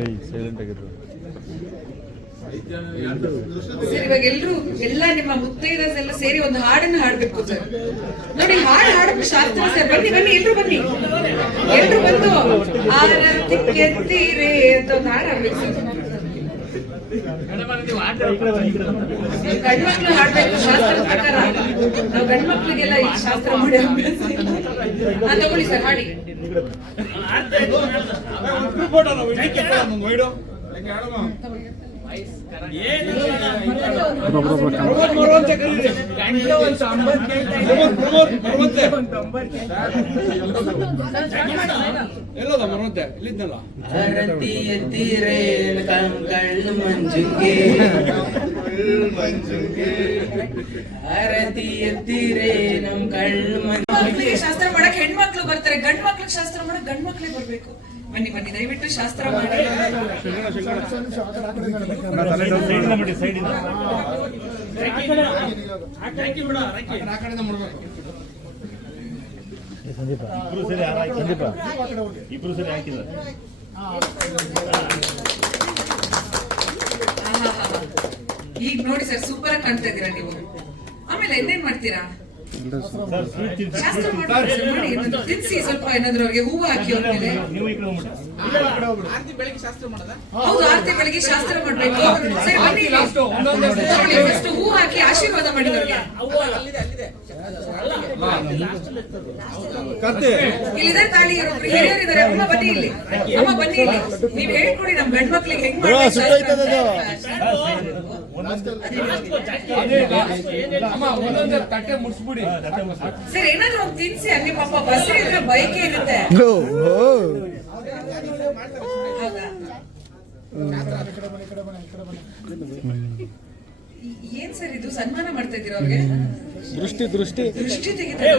ಏಯ್ ಸೈಲೆಂಟ್ ಆಗಿದ್ರು. ಸರ್, ಇವಾಗ ಎಲ್ರು, ಎಲ್ಲ ನಿಮ್ಮ ಮುತ್ತೈದಸ್ ಎಲ್ಲ ಸೇರಿ ಒಂದು ಹಾಡನ್ನು ಹಾಡ್ಬೇಕು ಸರ್. ನೋಡಿ, ಹಾಡು ಹಾಡಕ್ಕೆ ಶಾಸ್ತ್ರ ಸರ್. ಬನ್ನಿ ಬನ್ನಿ, ಎಲ್ರು ಬನ್ನಿ. ಎಲ್ರು ಬಂದು ಆರತಿ ಕೆತ್ತೀರೆ ಅಂತ ಒಂದು ಹಾಡು ಹಾಡ್ಬೇಕು ಸರ್. ಗಂಡ್ಮಕ್ಳು ಹಾಡ್ಬೇಕು ಶಾಸ್ತ್ರ ಪ್ರಕಾರ. ನಾವು ಗಂಡ್ಮಕ್ಳಿಗೆಲ್ಲ ಈ ಶಾಸ್ತ್ರ ಮಾಡಿ ಅಭ್ಯಾಸ. ತಗೊಳ್ಳಿ ಸರ್, ಹಾಡಿ. ಎಲ್ಲದ ಮರವಂತೆ ಇಲ್ಲಿದ್ನಲ್ಲ ಅರತಿ ಎತ್ತಿರೆ ಕಂಕಳ್ಳು ಮಂಜುಗೆ ಅರತಿ ಎತ್ತಿರೆ ನಮ್ ಕಳ್ಳು ಮಂಜು ಮಕ್ಳಿಗೆ ಶಾಸ್ತ್ರ ಮಾಡಕ್ ಹೆಣ್ಮಕ್ಳು ಬರ್ತಾರೆ. ಗಂಡ್ ಮಕ್ಳಿಗೆ ಶಾಸ್ತ್ರ ಮಾಡಕ್ ಗಂಡ್ ಮಕ್ಳಿಗೆ ಬರ್ಬೇಕು. ಬನ್ನಿ ಬನ್ನಿ, ದಯವಿಟ್ಟು ಶಾಸ್ತ್ರ ಮಾಡಿ. ಈಗ ನೋಡಿ ಸರ್ ಸೂಪರ್ ಆಗಿ ಕಾಣ್ತಾ ಇದೀರಾ ನೀವು? ಆಮೇಲೆ ಇನ್ನೇನ್ ಮಾಡ್ತೀರಾ? ತಿನ್ಸಿ ಸ್ವಲ್ಪ ಏನಾದ್ರು ಅವ್ರಿಗೆ ಹೂವು ಹಾಕಿ ಹೋಗ್ಬಿಟ್ಟು ಹೌದು ಆರತಿ ಬೆಳಿಗ್ಗೆ ಶಾಸ್ತ್ರ ಮಾಡ್ಬೇಕು ಸರಿ. ತಗೊಳ್ಳಿ, first ಹೂ ಹಾಕಿ ಆಶೀರ್ವಾದ ಮಾಡಿ ಅವ್ರಿಗೆ ಕತ್ತೆ ಇಲ್ಲಿದೆ ತಾಳಿ ಒಬ್ರು ಹಿರಿಯರಿದ್ದಾರೆ ಅಮ್ಮ ಬನ್ನಿ ಇಲ್ಲಿ ಅಮ್ಮ ಬನ್ನಿ ಇಲ್ಲಿ ನೀವ್ ಹೇಳ್ಕೊಡಿ ನಮ್ ಗಂಡ್ ಮಕ್ಳಿಗೆ ಹೆಂಗ್ ಸರ್ ಏನಾದ್ರು ಒಂದು ತಿನ್ಸಿ ಅಲ್ಲಿ ಪಾಪ ಬಸ್ ಇದ್ರೆ ಬೈಕ್ ಇರುತ್ತೆ. ಏನ್ ಸರ್ ಇದು? ಸನ್ಮಾನ ಮಾಡ್ತಾ ಇದ್ದೀರ ಅವ್ರಿಗೆ? ದೃಷ್ಟಿ ದೃಷ್ಟಿ. ದೃಷ್ಟಿ ತೆಗಿತಾರೆ.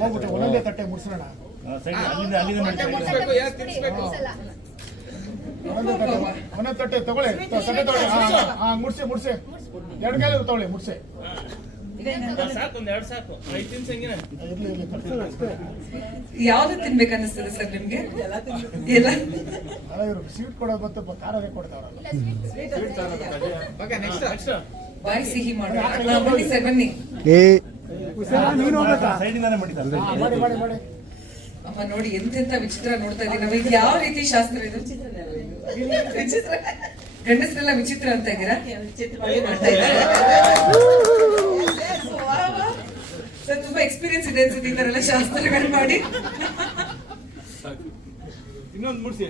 ಹೋಗ್ಬಿಟ್ಟು ಒಂದೊಂದೇ ತಟ್ಟೆ ಮುಡ್ಸೋಣ. ಅಲ್ಲಿಂದ ಅಲ್ಲಿಂದ. ಒಂದೊಂದು ತಟ್ಟೆ ತಗೊಳ್ಳಿ. ತಟ್ಟೆ ತಗೊಳ್ಳಿ. ಹಾ, ಮುಡ್ಸೆ ಮುಡ್ಸಿ. ಎರಡು ಕಾಲ ತಗೊಳ್ಳಿ ಮುಡ್ಸೆ. ಯಾವ್ದು ತಿನ್ಬೇಕು ಅನಿಸ್ತದೆ ಸರ್ ನಿಮ್ಗೆ? ಎಲ್ಲ ಅಲ್ಲ ಇವ್ರು ಸ್ವೀಟ್ ಕೊಡೋದು ಮತ್ತೆ ಖಾರವೇ ಕೊಡ್ತಾವ್ರಲ್ಲ. ಬಾಯಿ ಸಿಹಿ ಮಾಡಿ ಬನ್ನಿ ಸರ್ ಬನ್ನಿ. ಅಮ್ಮ ನೋಡಿ ಎಂತೆಂತ ವಿಚಿತ್ರ ನೋಡ್ತಾ ಇದೀವಿ ನಾವು ಇದು ಯಾವ ರೀತಿ ಶಾಸ್ತ್ರ ಇದು? ವಿಚಿತ್ರ ಗಂಡಸರೆಲ್ಲ ವಿಚಿತ್ರ ಅಂತ ಇದ್ದೀರಾ? ಮಾಡ್ತಾ ಇದ್ದಾರೆ. ಸರ್ ತುಂಬಾ ಎಕ್ಸ್ಪೀರಿಯನ್ಸ್ ಇದೆ ಅನ್ಸುತ್ತೆ ಈ ತರ ಎಲ್ಲ ಶಾಸ್ತ್ರಗಳು ಮಾಡಿ ಇನ್ನೊಂದು ಮುಡ್ಸಿ